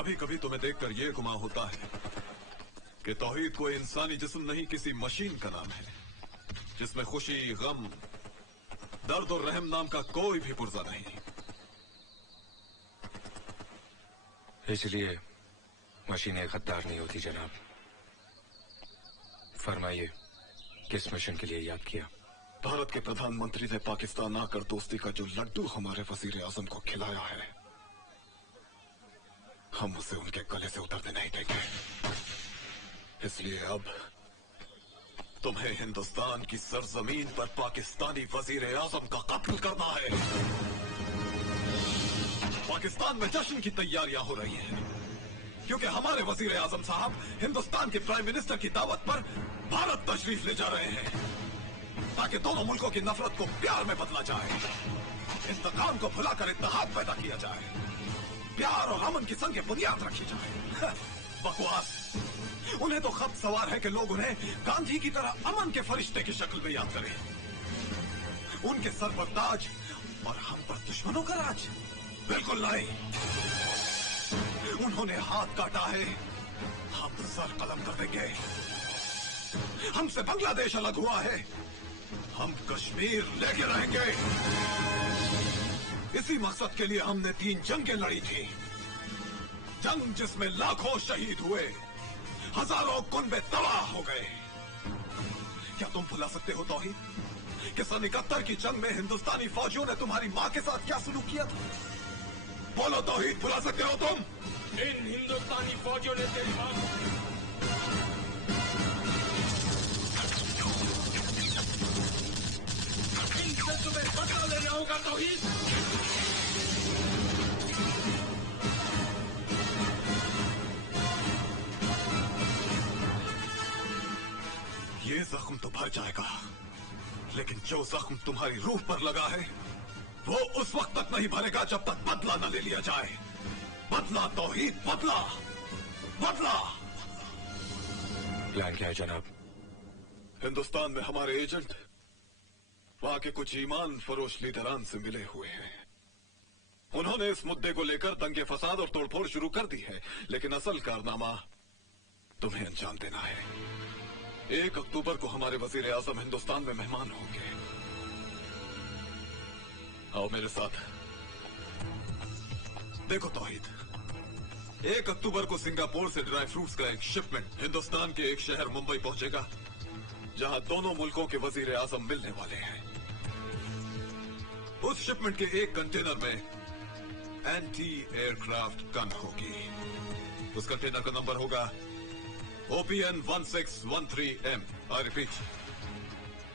कभी कभी तुम्हें देखकर यह गुमान होता है कि तौहीद कोई इंसानी जिस्म नहीं, किसी मशीन का नाम है जिसमें खुशी, गम, दर्द और रहम नाम का कोई भी पुर्जा नहीं। इसलिए मशीनें गद्दार नहीं होती जनाब। फरमाइए, किस मिशन के लिए याद किया? भारत के प्रधानमंत्री ने पाकिस्तान आकर दोस्ती का जो लड्डू हमारे वजीर आजम को खिलाया है, हम उसे उनके गले से उतरने नहीं देंगे। इसलिए अब तुम्हें हिंदुस्तान की सरजमीन पर पाकिस्तानी वजीर आजम का कत्ल करना है। पाकिस्तान में जश्न की तैयारियां हो रही हैं, क्योंकि हमारे वजीर आजम साहब हिंदुस्तान के प्राइम मिनिस्टर की दावत पर भारत तशरीफ ले जा रहे हैं, ताकि दोनों मुल्कों की नफरत को प्यार में बदला जाए, इंतकाम को भुलाकर इत्तेहाद पैदा किया जाए, प्यार और अमन की संग बुनियाद रखी जाए। बकवास। उन्हें तो खत सवार है कि लोग उन्हें गांधी की तरह अमन के फरिश्ते की शक्ल में याद करें, उनके सर पर ताज और हम पर दुश्मनों का राज। बिल्कुल नहीं। उन्होंने हाथ काटा है, हम सर कलम कर देंगे। हमसे बांग्लादेश अलग हुआ है, हम कश्मीर लेके रहेंगे। इसी मकसद के लिए हमने 3 जंगें लड़ी थी। जंग जिसमें लाखों शहीद हुए, हजारों कुनबे तबाह हो गए। क्या तुम भुला सकते हो तौहीद कि सन 71 की जंग में हिंदुस्तानी फौजियों ने तुम्हारी मां के साथ क्या सलूक किया था? बोलो तौहीद, भुला सकते हो तुम? इन हिंदुस्तानी फौजियों ने तेरी मां इनसे तुम्हें बदला लेना होगा तौहीद। ये जख्म तो भर जाएगा, लेकिन जो जख्म तुम्हारी रूह पर लगा है वो उस वक्त तक नहीं भरेगा जब तक बदला न ले लिया जाए। बदला तौहीद, बदला, बदला। प्लान क्या है जनाब? हिंदुस्तान में हमारे एजेंट वहां के कुछ ईमान फरोश लीडरान से मिले हुए हैं। उन्होंने इस मुद्दे को लेकर दंगे फसाद और तोड़फोड़ शुरू कर दी है, लेकिन असल कारनामा तुम्हें अंजाम देना है। 1 अक्टूबर को हमारे वजीर आजम हिंदुस्तान में मेहमान होंगे। आओ मेरे साथ। देखो तौहीद, 1 अक्टूबर को सिंगापुर से ड्राई फ्रूट्स का एक शिपमेंट हिंदुस्तान के एक शहर मुंबई पहुंचेगा, जहां दोनों मुल्कों के वजीर आजम मिलने वाले हैं। उस शिपमेंट के एक कंटेनर में एंटी एयरक्राफ्ट गन होगी। उस कंटेनर का नंबर होगा OPN 1613M। I repeat,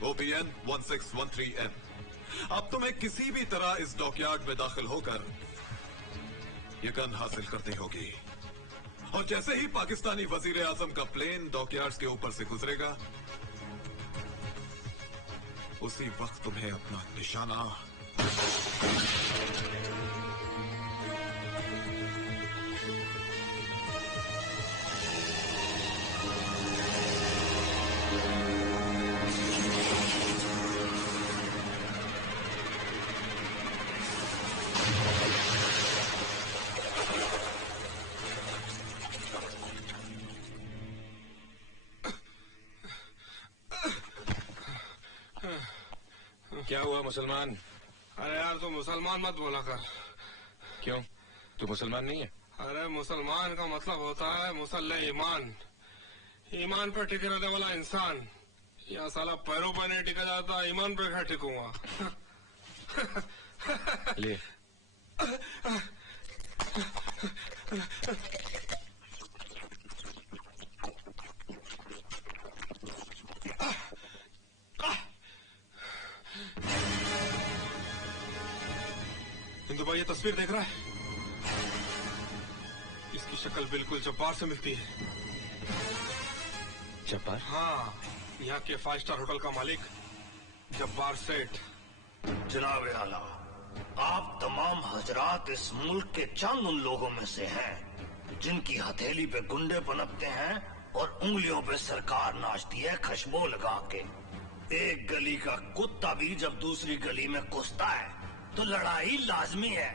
OPN 1613M। अब तुम्हें किसी भी तरह इस डॉकयार्ड में दाखिल होकर यह गन हासिल करनी होगी, और जैसे ही पाकिस्तानी वजीर आजम का प्लेन डॉकयार्ड्स के ऊपर से गुजरेगा, उसी वक्त तुम्हें अपना निशाना क्या हुआ मुसलमान? अरे यार तू मुसलमान मत बोला कर। क्यों, तू मुसलमान नहीं है? अरे मुसलमान का मतलब होता है मुसल्ले ईमान, ईमान पर टिके रहने वाला इंसान। या साला पैरों पर नहीं टिका जाता, ईमान पर क्या टिकूंगा? ले। हिंदू भाई ये तस्वीर देख रहा है? इसकी शक्ल बिल्कुल जब्बार से मिलती है। जब्बार? हाँ, यहाँ के 5 स्टार होटल का मालिक जब्बार सेठ। जनाब आला, आप तमाम हजरात इस मुल्क के चंद उन लोगों में से हैं जिनकी हथेली पे गुंडे पनपते हैं और उंगलियों पे सरकार नाचती है खुशबू लगा के। एक गली का कुत्ता भी जब दूसरी गली में कुसता है तो लड़ाई लाजमी है,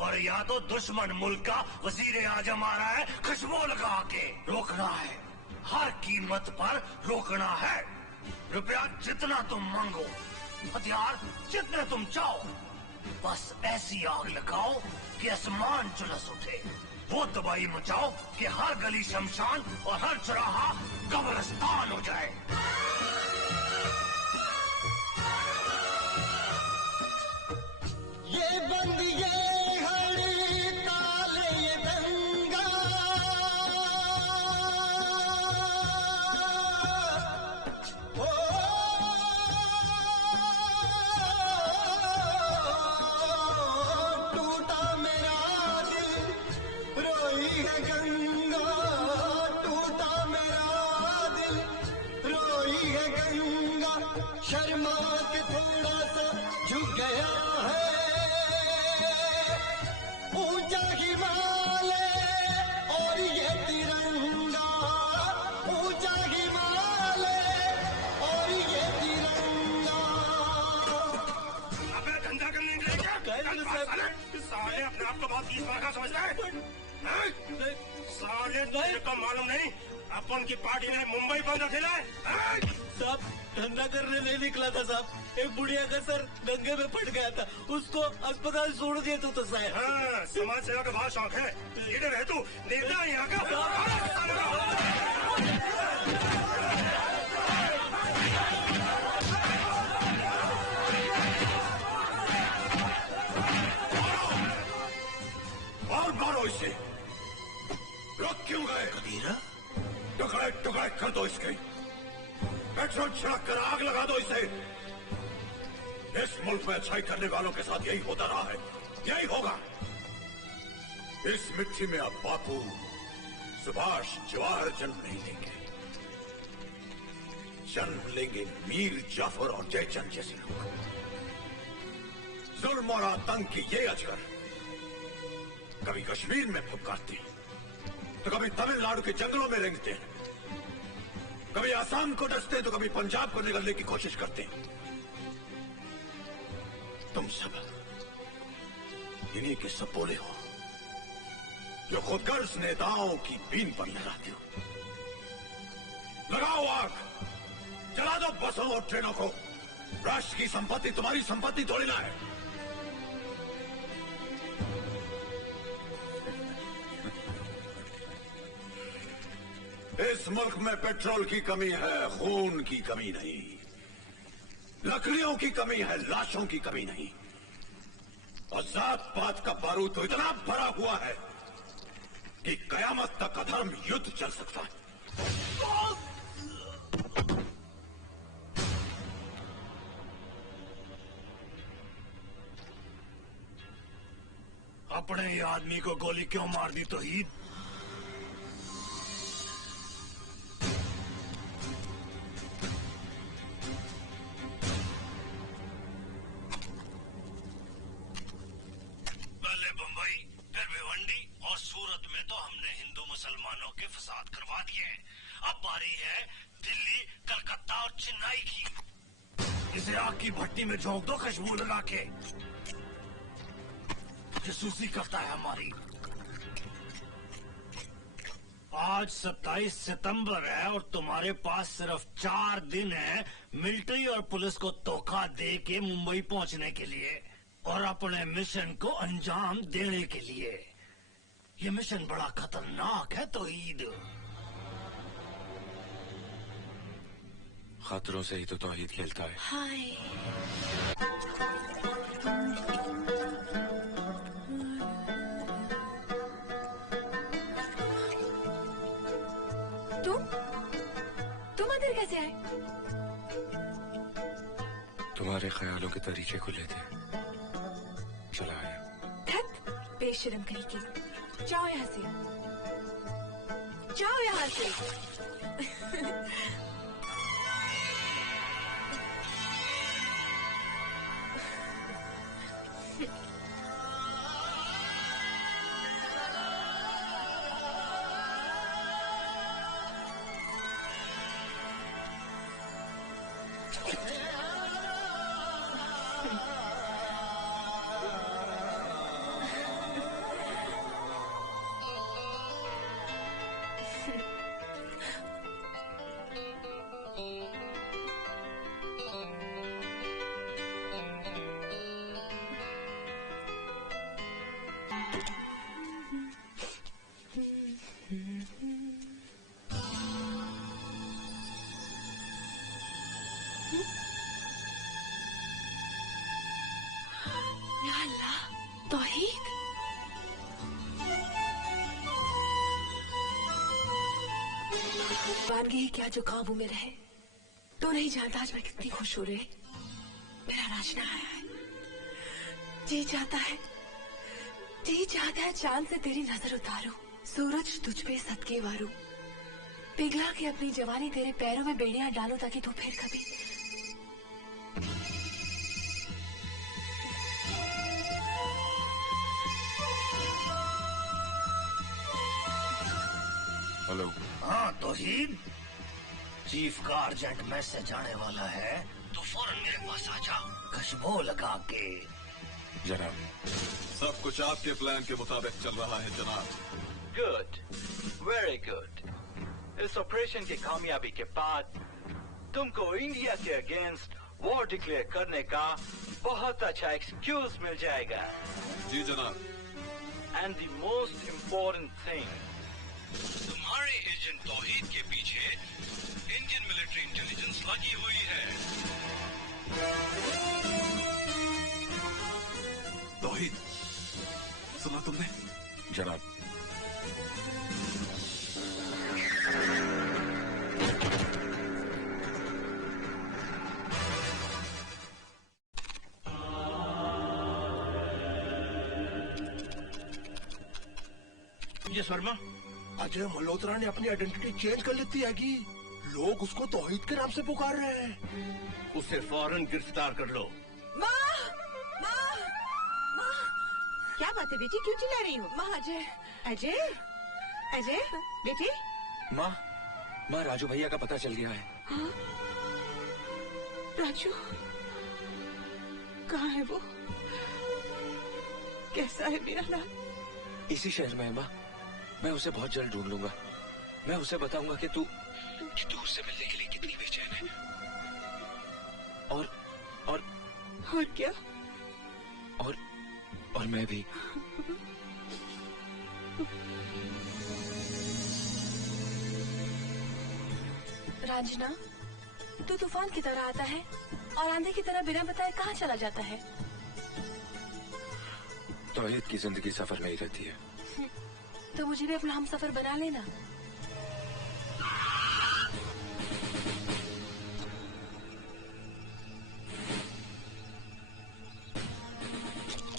और या तो दुश्मन मुल्क का वजीर आजम आ रहा है खुशबू लगा के। रोकना है, हर कीमत पर रोकना है। रुपया जितना तुम मांगो, हथियार जितने तुम चाहो, बस ऐसी आग लगाओ कि आसमान झुलस उठे। वो तबाही मचाओ कि हर गली शमशान और हर चौराहा कब्रिस्तान हो जाए। ये बंद ये घड़ी ताल ये दंगा, ओ टूटा मेरा दिल, रोई है गंगा, टूटा मेरा दिल, रोई है गंगा। शर्मा के थोड़ा सा झुक गया है ऊंचा हिमालय और ये तिरंगा, ऊंचा हिमालय और ये तिरंगा। अबे धंधा करने के लिए क्या साले अपने आप को बहुत तीस का समझता है? साले तुझे को मालूम नहीं अपन की पार्टी ने मुंबई बंद रखेला है? साहब धंधा करने नहीं निकला था साहब, एक बुढ़िया का सर गंगे में फट गया था, उसको अस्पताल छोड़ दिया तो साहब। हाँ, समाज सेवा का बहुत शौक है। लीडर है तू, नेता है यहाँ का। और मारो इसे। रुक क्यों गए? कबीरा, टुकड़े टुकड़े कर दो इसके, पेट्रोल छिड़क कर आग लगा दो इसे। इस मुल्क में अच्छाई करने वालों के साथ यही होता रहा है, यही होगा। इस मिट्टी में अब बापू, सुभाष, जवाहर जन्म नहीं लेंगे। जन्म लेंगे मीर जाफर और जयचंद जैसे लोग। जुल्म और आतंक की ये अजगर कभी कश्मीर में फुफकारते हैं, तो कभी तमिलनाडु के जंगलों में रेंगते हैं, कभी आसाम को डसते हैं, तो कभी पंजाब को निगलने की कोशिश करते हैं। तुम सब इन्हीं के सपोले हो जो खुदगर्ज नेताओं की बीन पर लगाते हो। लगाओ आग, जला दो बसों और ट्रेनों को। राष्ट्र की संपत्ति तुम्हारी संपत्ति थोड़ी ना है। इस मुल्क में पेट्रोल की कमी है, खून की कमी नहीं। लकड़ियों की कमी है, लाशों की कमी नहीं। और जात पात का बारूद तो इतना भरा हुआ है कि कयामत तक अधर्म युद्ध चल सकता है। अपने ही आदमी को गोली क्यों मार दी तौहीद? पहले बंबई, फिर भिवंडी और सूरत में तो हमने हिंदू मुसलमानों के फसाद करवा दिए हैं। अब बारी है दिल्ली, कलकत्ता और चेन्नई की। इसे आग की भट्टी में झोंक दो खुशबू लगा के। जासूसी करता है हमारी। आज 27 सितंबर है और तुम्हारे पास सिर्फ 4 दिन है मिलिट्री और पुलिस को धोखा दे के मुंबई पहुंचने के लिए और अपने मिशन को अंजाम देने के लिए। ये मिशन बड़ा खतरनाक है तौहीद। खतरों से ही तो तौहीद खेलता है। हाय तुम अंदर कैसे आए? तुम्हारे ख्यालों के तरीके खुले थे, चला आया। धत बेशर्म कहीं की। जाओ यहाँ से, जाओ यहाँ से। दीवानगी ही क्या जो काबू में रहे। तो नहीं जानता आज मैं कितनी खुश हो रही। मेरा राजना आया है। जी चाहता है चांद से तेरी नजर उतारूं, सूरज तुझ पे सदके वारूं, पिघला के अपनी जवानी तेरे पैरों में बेड़ियां डालूं ताकि तू फिर कभी। हेलो। हाँ तौहीद, चीफ का अर्जेंट मैसेज जाने वाला है, तो फौरन मेरे पास आ जा, खुशबू लगा के। जनाब, सब कुछ आपके प्लान के मुताबिक चल रहा है जनाब। Good, very good. इस ऑपरेशन की कामयाबी के बाद तुमको इंडिया के अगेंस्ट वॉर डिक्लेयर करने का बहुत अच्छा एक्सक्यूज मिल जाएगा। जी जनाब। And the most important thing, तुम्हारे एजेंट तौहीद के पीछे इंडियन मिलिट्री इंटेलिजेंस लगी हुई है। तौहीद, सुना तुमने? जनाब। ये शर्मा, अजय मल्होत्रा ने अपनी आइडेंटिटी चेंज कर लेती है कि लोग उसको तौहीद के नाम से पुकार रहे हैं। उसे फौरन गिरफ्तार कर लो। माँ, माँ, माँ, क्या बात है बेटी, क्यों चिल्ला रही हो? माँ अजय, अजय, अजय बेटी। माँ राजू भैया का पता चल गया है। हाँ? राजू कहाँ है वो? कैसा है मेरा लाल? इसी शहर में है माँ। मैं उसे बहुत जल्द ढूंढ लूंगा। मैं उसे बताऊंगा कि तू उससे मिलने के लिए कितनी बेचैन है। और क्या? और मैं भी। रांझना, तू तूफान की तरह आता है और आंधी की तरह बिना बताए कहाँ चला जाता है? तौहीद की जिंदगी सफर में ही रहती है। तो मुझे भी अपना हमसफर बना लेना।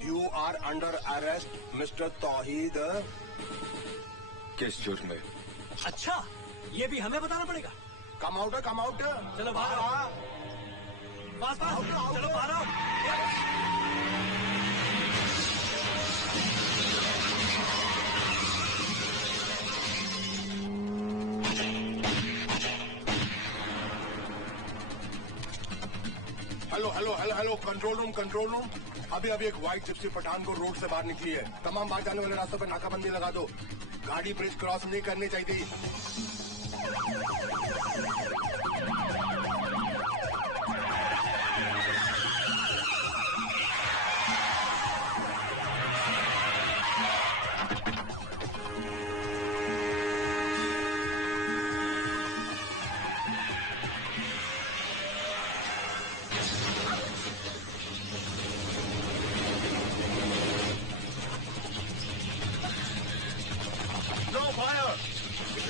You are under arrest, Mr. तौहीद। किस जुर्म में? अच्छा, ये भी हमें बताना पड़ेगा। Come out, come out. चलो बाहर आओ। पास चलो बाहर आओ। Hello, control room. अभी एक व्हाइट जिप्सी पठानकोट रोड से बाहर निकली है। तमाम बाहर जाने वाले रास्तों पर नाकाबंदी लगा दो। गाड़ी ब्रिज क्रॉस नहीं करनी चाहिए।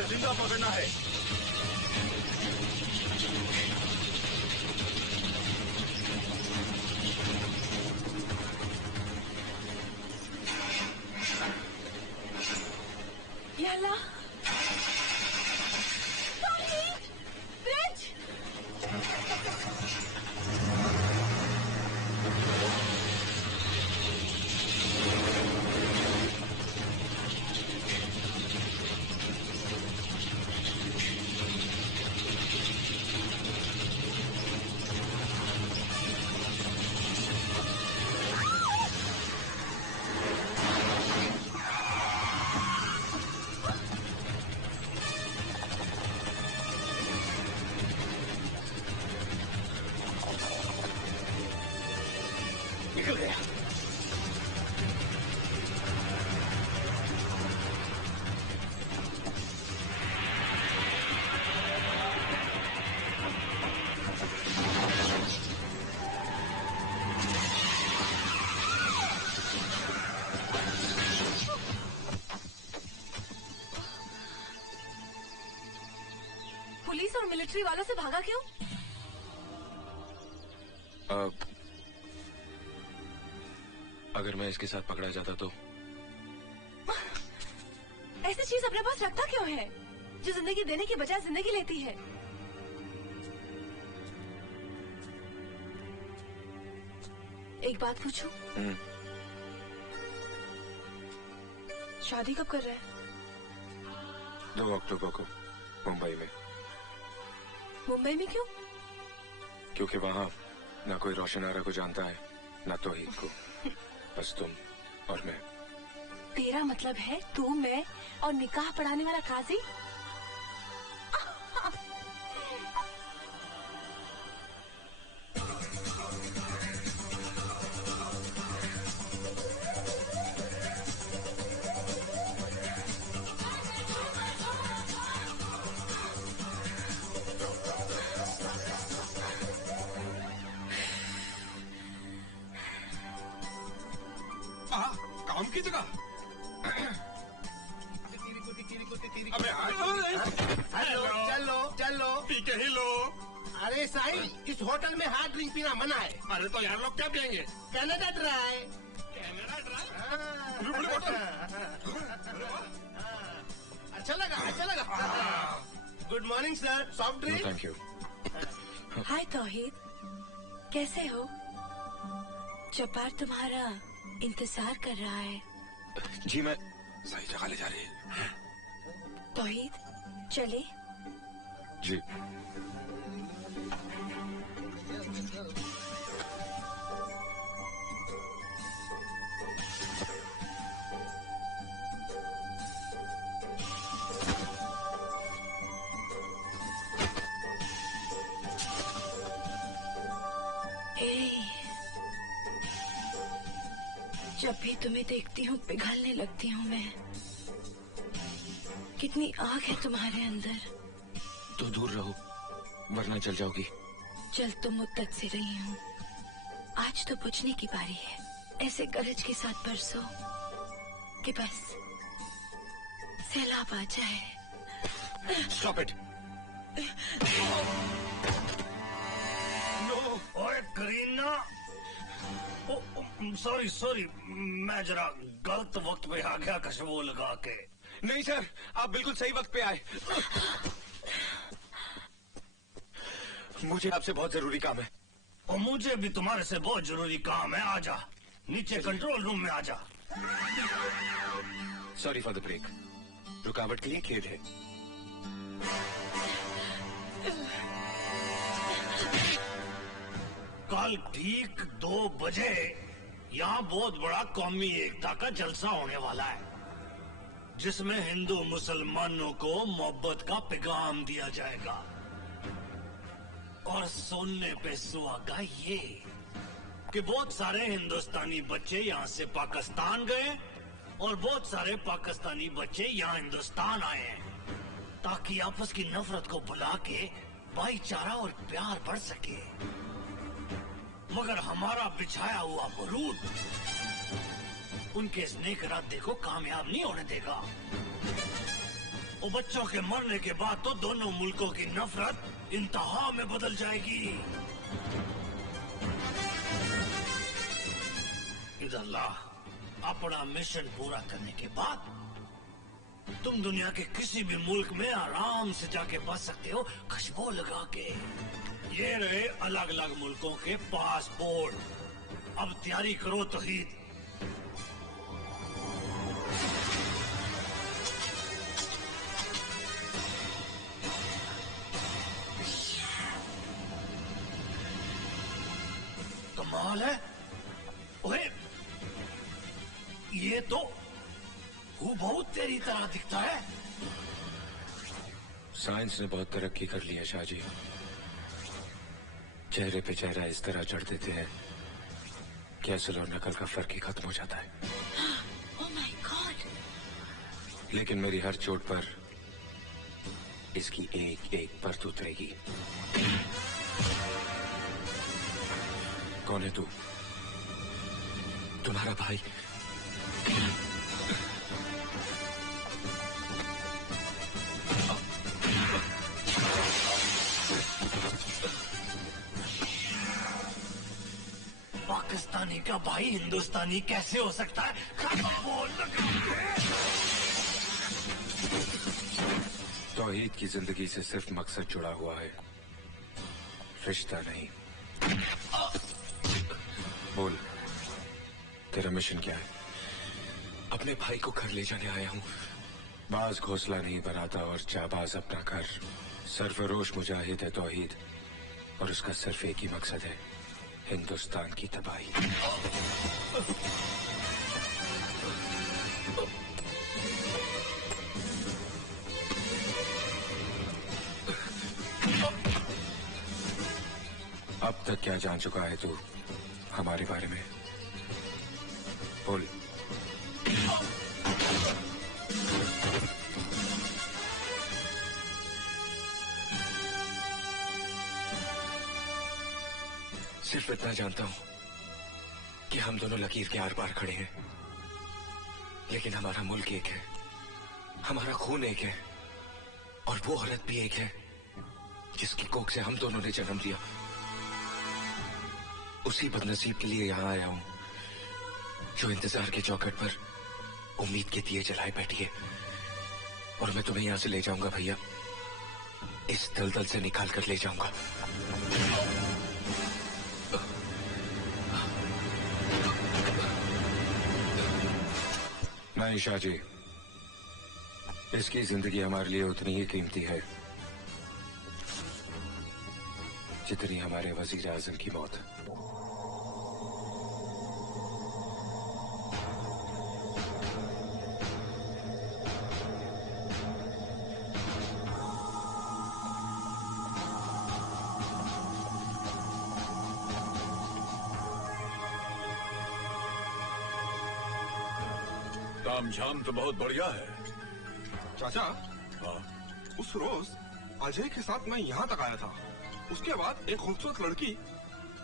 जिंदा पकड़ना है। या अल्लाह, ब्रिज! पुलिस और मिलिट्री वालों से भागा क्यों? अगर मैं इसके साथ पकड़ा जाता तो? ऐसी चीज अपने पास रखता क्यों है जो जिंदगी देने की बजाय जिंदगी लेती है? एक बात पूछूं? शादी कब कर रहा है? 2 अक्टूबर को मुंबई में। मुंबई में क्यों? क्योंकि वहाँ ना कोई रोशन आरा को जानता है ना तौहीद को, बस तुम और मैं। तेरा मतलब है तू, मैं और निकाह पढ़ाने वाला काजी? काम की जगह। अबे चलो चलो चलो, पी के ही लो। अरे साहिल, इस होटल में हार्ड ड्रिंक पीना मना है। अरे तो यार लोग क्या पियेंगे? Canada Dry. अच्छा लगा। Good morning sir, soft drink. Thank you. Hi Tauheed, कैसे हो? जब्बार तुम्हारा इंतजार कर रहा है। जी मैं सही जगह ले जा रही है। तौहीद चले? जी। जब भी तुम्हें देखती हूँ पिघलने लगती हूँ मैं। कितनी आग है तुम्हारे अंदर। तो दूर रहो वरना जल जाओगी। जल तो मुद्दत से रही हूँ, आज तो बुझने की बारी है। ऐसे गरज के साथ बरसो कि बस सैलाब आ जाए। Stop it. ओए करीना, सॉरी, मैं जरा गलत वक्त पे आ गया खुशबू लगा के। नहीं सर, आप बिल्कुल सही वक्त पे आए। मुझे आपसे बहुत जरूरी काम है। और मुझे भी तुम्हारे से बहुत जरूरी काम है। आजा नीचे कंट्रोल रूम में आजा। सॉरी फॉर द ब्रेक, रुकावट के लिए खेद है। कल ठीक 2 बजे यहाँ बहुत बड़ा कौमी एकता का जलसा होने वाला है, जिसमें हिंदू मुसलमानों को मोहब्बत का पैगाम दिया जाएगा। और सुनने पे सुहागा ये कि बहुत सारे हिंदुस्तानी बच्चे यहाँ से पाकिस्तान गए और बहुत सारे पाकिस्तानी बच्चे यहाँ हिंदुस्तान आए हैं, ताकि आपस की नफरत को भुला के भाईचारा और प्यार बढ़ सके। मगर हमारा बिछाया हुआ बारूद उनके स्नेक इरादे को कामयाब नहीं होने देगा। और बच्चों के मरने के बाद तो दोनों मुल्कों की नफरत इंतहा में बदल जाएगी। इधर ला, अपना मिशन पूरा करने के बाद तुम दुनिया के किसी भी मुल्क में आराम से जाके बस सकते हो खुशबू लगा के। ये रहे अलग अलग मुल्कों के पासपोर्ट। अब तैयारी करो तौहीद। कमाल है। ओए, ये तो हूबहू तेरी तरह दिखता है। साइंस ने बहुत तरक्की कर ली है शाहजी। चेहरे पे चेहरा इस तरह चढ़ देते हैं कि असल और नकल का फर्क ही खत्म हो जाता है। Oh my God! लेकिन मेरी हर चोट पर इसकी एक एक परत उतरेगी। कौन है तू? तुम्हारा भाई। का भाई हिंदुस्तानी कैसे हो सकता है? बोल। तौहीद की जिंदगी से सिर्फ मकसद जुड़ा हुआ है, रिश्ता नहीं। बोल, तेरा मिशन क्या है? अपने भाई को घर ले जाने आया हूँ। बाज घोंसला नहीं बनाता और जाबाज अपना घर। सरफरोश मुजाहिद है तौहीद, और उसका सिर्फ एक ही मकसद है, हिंदुस्तान की तबाही। अब तक क्या जान चुका है तू हमारे बारे में? बोल। सिर्फ इतना जानता हूं कि हम दोनों लकीर के आर पार खड़े हैं, लेकिन हमारा मुल्क एक है, हमारा खून एक है, और वो औरत भी एक है जिसकी कोख से हम दोनों ने जन्म लिया। उसी बदनसीब के लिए यहां आया हूं जो इंतजार के चौखट पर उम्मीद के दिए जलाए बैठी है। और मैं तुम्हें यहां से ले जाऊंगा भैया, इस दलदल से निकाल कर ले जाऊंगा। नहीं शाहजी, इसकी जिंदगी हमारे लिए उतनी ही कीमती है जितनी हमारे वजीर आजम की मौत। तामझाम तो बहुत बढ़िया है। चाचा, हाँ? उस रोज अजय के साथ मैं यहाँ तक आया था। उसके बाद एक खूबसूरत लड़की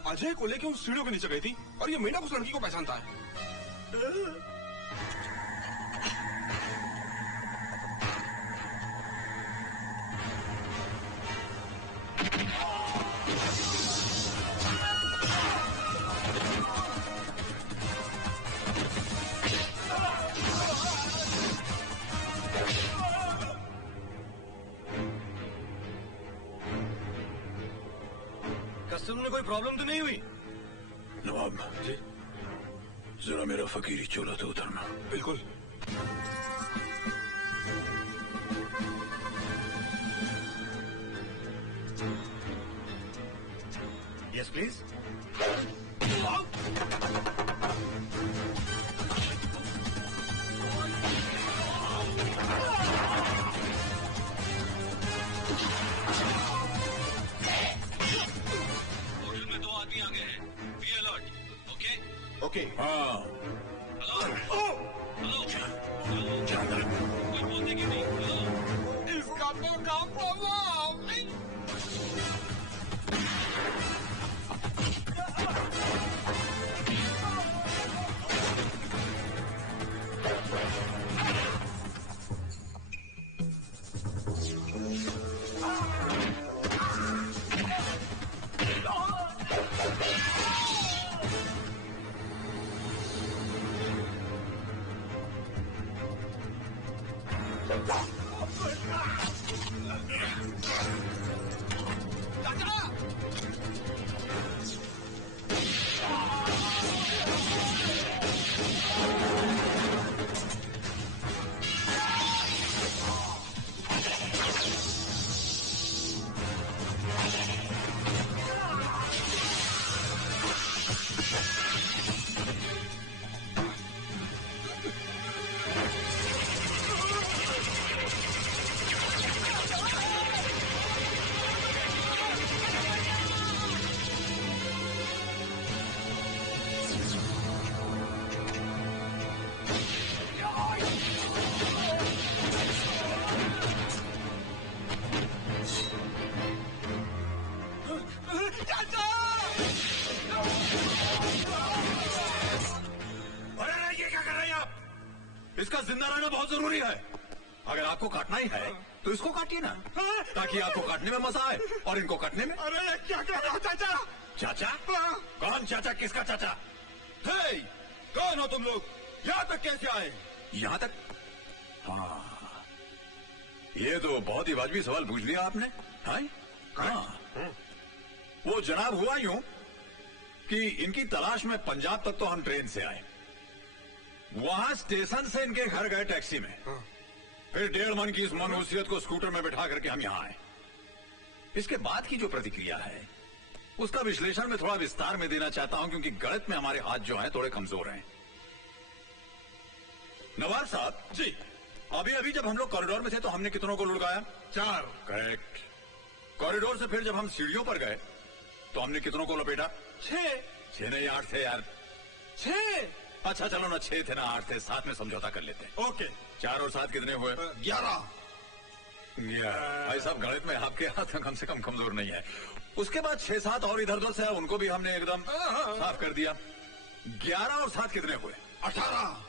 अजय को लेकर उस सीढ़ियों के नीचे गई थी, और ये मीना उस लड़की को पहचानता है। कस्टम में कोई प्रॉब्लम तो नहीं हुई? नवाब जी, जरा मेरा फकीरी चोला तो उतरना। बिल्कुल। Yes please. ओके। हाँ। इसका तो काम इसका जिंदा रहना बहुत जरूरी है। अगर आपको काटना ही है तो इसको काटिए ना, ताकि आपको काटने में मजा आए और इनको काटने में। अरे क्या कह रहा चाचा? चाचा? कौन चाचा? किसका चाचा? हे, कौन हो तुम लोग? यहाँ तक कैसे आए? यहाँ तक? हाँ, ये तो बहुत ही वाजिबी सवाल पूछ लिया आपने। हाँ, वो जनाब हुआ यूं कि इनकी तलाश में पंजाब तक तो हम ट्रेन से आए, वहां स्टेशन से इनके घर गए टैक्सी में, फिर 1.5 मन की इस मनुष्यत को स्कूटर में बिठा करके हम यहां आए। इसके बाद की जो प्रतिक्रिया है उसका विश्लेषण मैं थोड़ा विस्तार में देना चाहता हूं, क्योंकि गणित में हमारे हाथ जो हैं थोड़े कमजोर हैं। नवाब साहब जी, अभी अभी जब हम लोग कॉरिडोर में थे तो हमने कितनों को लुढ़काया? 4। करेक्ट। कॉरिडोर से फिर जब हम सीढ़ियों पर गए तो हमने कितनों को लपेटा? 6 नहीं, 8 थे यार। 6? अच्छा चलो ना, 6 थे ना 8 थे, 7 में समझौता कर लेते हैं। ओके। 4 और 7 कितने हुए? 11। भाई साहब, गणित में आपके हाथ कम से कम कमजोर नहीं है। उसके बाद 6-7 और इधर उधर से उनको भी हमने एकदम साफ कर दिया। 11 और 7 कितने हुए? 18।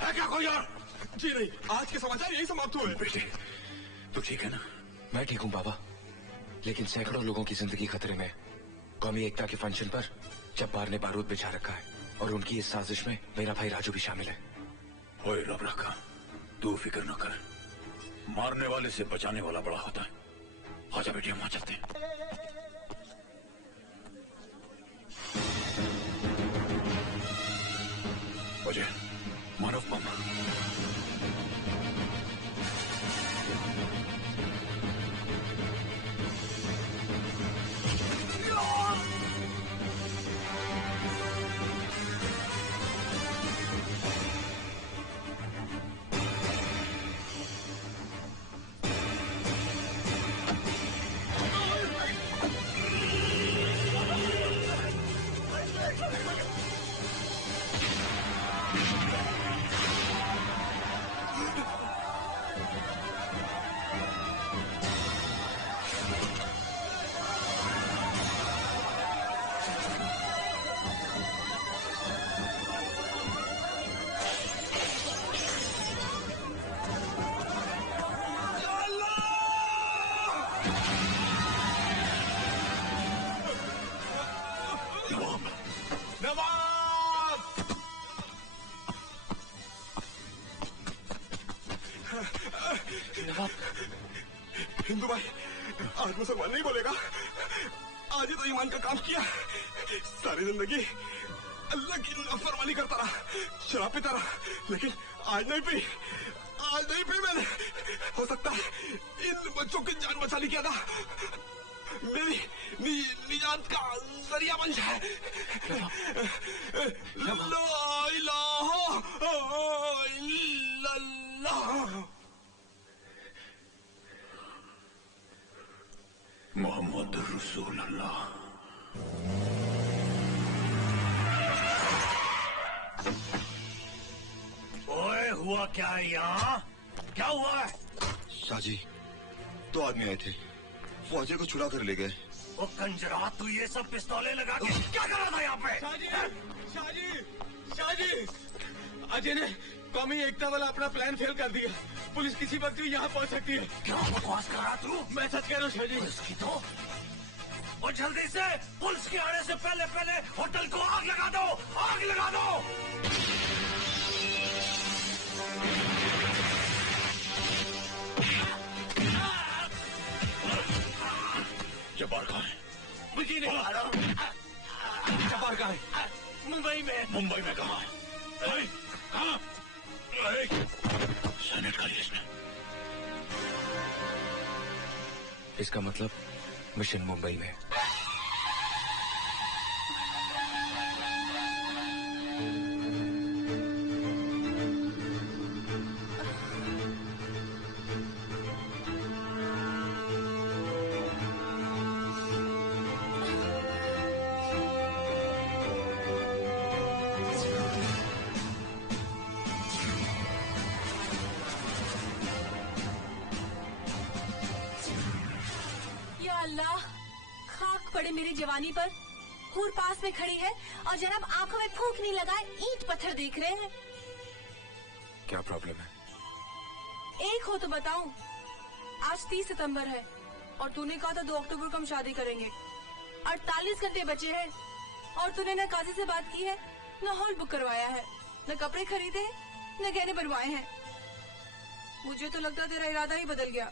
है क्या कोई और? जी नहीं, आज के समाचार यही समाप्त हुए। बेटे, तू ठीक है ना? मैं ठीक हूँ बाबा, लेकिन सैकड़ों लोगों की जिंदगी खतरे में। कौमी एकता के फंक्शन पर जब्बार ने बारूद बिछा रखा है और उनकी इस साजिश में मेरा भाई राजू भी शामिल है। ओए रब रखा, तू फिक्र न कर, मारने वाले से बचाने वाला बड़ा होता है। आजा बेटी, हम वहां चलते हैं। मुझे मानव मामा हिंदू भाई, आज मुसलमान नहीं बोलेगा। आज ही तो ईमान का काम किया, सारी जिंदगी अल्लाह की नाफरमानी करता रहा, शराब पीता रहा, लेकिन आज नहीं पी, आज नहीं पी मैंने। हो सकता है इन बच्चों की जान बचा ली क्या था, मेरी निजात का जरिया बन जाए। ला इलाहा इल्लल्लाह मोहम्मद रसूल अल्लाह। ओए, हुआ क्या है यहाँ? क्या हुआ है? शाहजी, 2 आदमी आए थे, फौजी को चुरा कर ले गए। वो कंजरा, तू ये सब पिस्तौलें लगा के क्या कर रहा था यहाँ पे? शाहजी, अजय ने कौमी एकता वाला अपना प्लान फेल कर दिया। पुलिस किसी वक्त भी यहाँ पहुँच सकती है। क्या बकवास कर रहा तू? मैं सच कह रहा हूँ शाहजी। पुलिस की तो, और जल्दी से पुलिस के आने से पहले पहले होटल को आग लगा दो, आग लगा दो। जब्बार कहाँ है? मुझे नहीं मालूम। जब्बार कहाँ है? मुंबई में। मुंबई में कहाँ है? कहाँ? सेनेट का लिस्ट। इसका मतलब मिशन मुंबई में। मेरी जवानी पर हूर पास में खड़ी है और जनाब आंखों में फूंक नहीं लगाए ईंट पत्थर देख रहे हैं। क्या प्रॉब्लम है? एक हो तो बताऊं। आज 30 सितंबर है और तूने कहा था 2 अक्टूबर को हम शादी करेंगे। 48 घंटे बचे हैं और तूने न काजी से बात की है, न हॉल बुक करवाया है, न कपड़े खरीदे, न गहने बनवाए हैं। मुझे तो लगता तेरा इरादा ही बदल गया।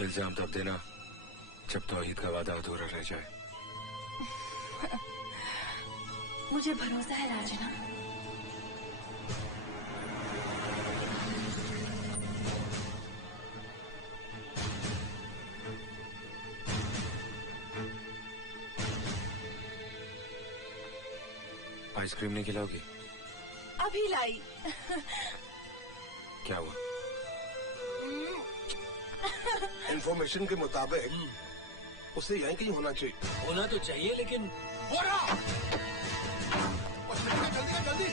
इल्जाम तब देना जब तौहीद का वादा अधूरा रह जाए। मुझे भरोसा है राजना। आइसक्रीम नहीं खिलाओगी? अभी लाई। क्या हुआ? इंफॉर्मेशन के मुताबिक उसे यहीं कहीं होना चाहिए। होना तो चाहिए लेकिन जल्दी जल्दी।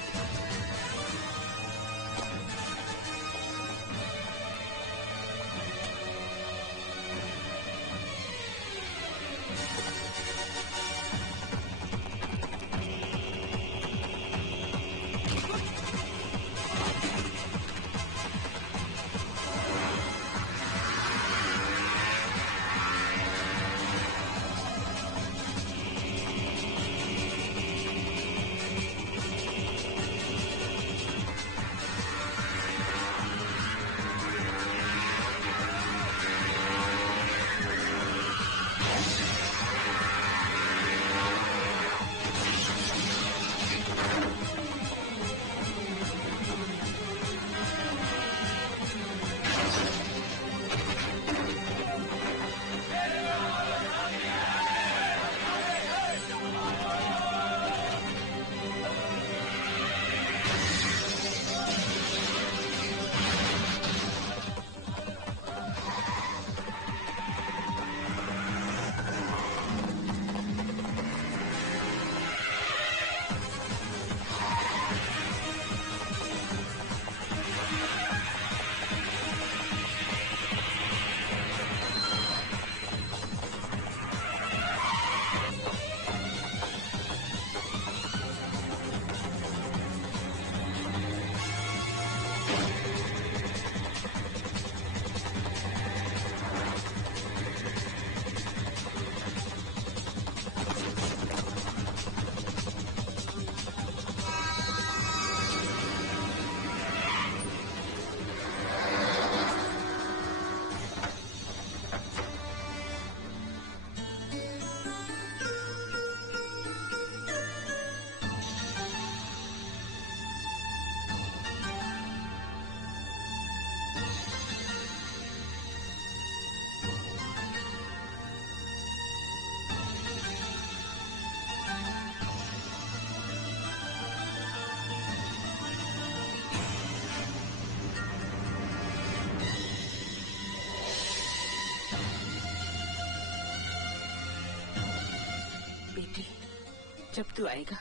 जब तू आएगा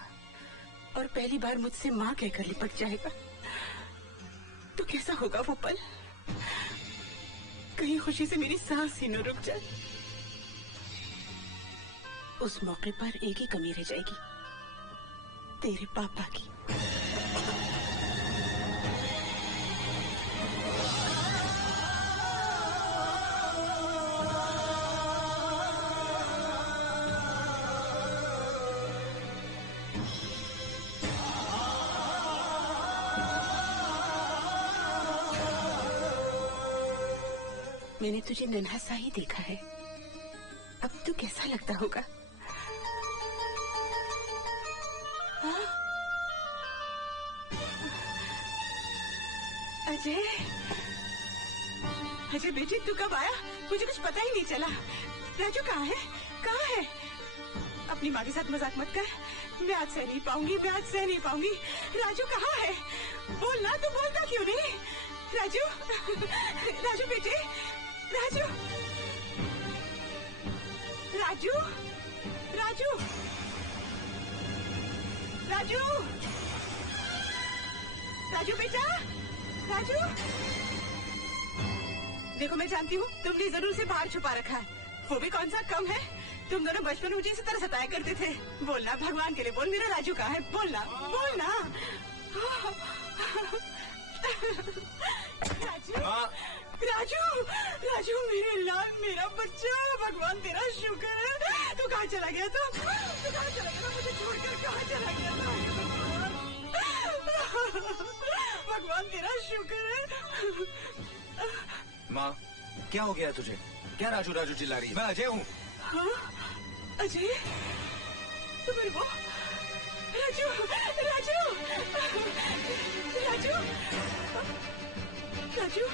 और पहली बार मुझसे माँ कहकर लिपट जाएगा तो कैसा होगा वो पल? कहीं खुशी से मेरी सांस ही न रुक जाए। उस मौके पर एक ही कमी रह जाएगी, तेरे पापा की। मैंने तुझे नन्हा सा ही देखा है, अब तू कैसा लगता होगा? हाँ? अजय, अजय बेटे तू कब आया? मुझे कुछ पता ही नहीं चला। राजू कहाँ है? कहाँ है? अपनी माँ के साथ मजाक मत कर, मैं आज सह नहीं पाऊंगी, मैं आज सह नहीं पाऊंगी। राजू कहाँ है? बोलना, तू बोलता क्यों नहीं? राजू, राजू बेटे, राजू, राजू, राजू, राजू, राजू बेटा, राजू। देखो मैं जानती हूँ तुमने जरूर से बाहर छुपा रखा है, वो भी कौन सा कम है। तुम दोनों बचपन में मुझे इसी तरह सताया करते थे। बोलना भगवान के लिए बोल, मेरा राजू कहाँ है? बोलना, बोलना। राजू, राजू, राजू मेरे लाल, मेरा बच्चा, भगवान चला गया तू कहाँ चला गया था? मुझे छोड़कर कहाँ चला गया था? भगवान तेरा शुक्र है। माँ, क्या हो गया तुझे? क्या राजू राजू चिल्ला रही है? मैं अजय हूँ। हाँ? अजय? तो मेरे को राजू राजू राजू राजू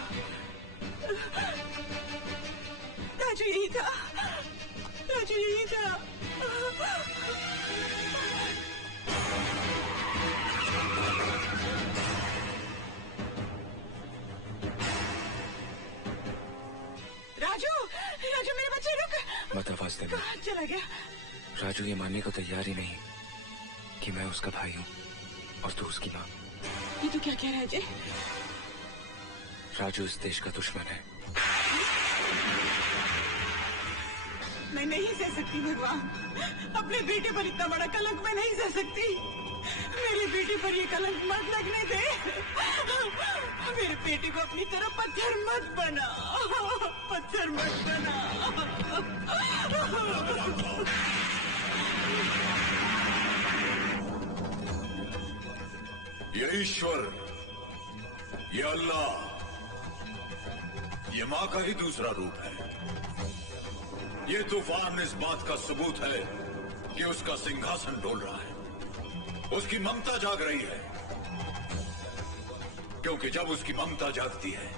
राजू यही था। राजू यही था। राजू राजू मेरे बच्चे रुक। मत आवाज देना। कहाँ चला गया? राजू ये मानने को तैयार ही नहीं कि मैं उसका भाई हूँ और तू उसकी माँ। ये तो क्या कह रहा है अजय? राजू इस देश का दुश्मन है। मैं नहीं सह सकती भगवान, अपने बेटे पर इतना बड़ा कलंक मैं नहीं सह सकती। मेरे बेटे पर ये कलंक मत लगने दे। मेरे बेटे को अपनी तरफ पत्थर मत बना, पत्थर मत बना। ये ईश्वर, ये अल्लाह, ये माँ का ही दूसरा रूप है। ये तूफान इस बात का सबूत है कि उसका सिंहासन डोल रहा है, उसकी ममता जाग रही है। क्योंकि जब उसकी ममता जागती है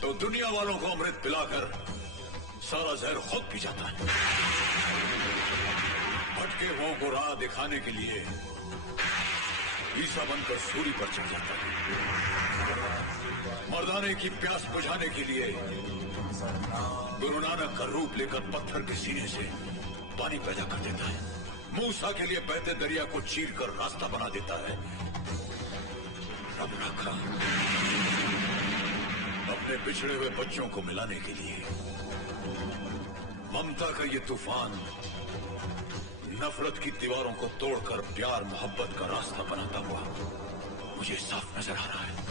तो दुनिया वालों को अमृत पिलाकर सारा जहर खुद पी जाता है। भटके हुओं को राह दिखाने के लिए ईसा बनकर सूली पर चढ़ जाता है। मर्दाने की प्यास बुझाने के लिए गुरु नानक का रूप लेकर पत्थर के सीने से पानी पैदा कर देता है। मूसा के लिए बहते दरिया को चीरकर रास्ता बना देता है। रब रखा अपने बिछड़े हुए बच्चों को मिलाने के लिए ममता का ये तूफान नफरत की दीवारों को तोड़कर प्यार मोहब्बत का रास्ता बनाता हुआ मुझे साफ नजर आ रहा है।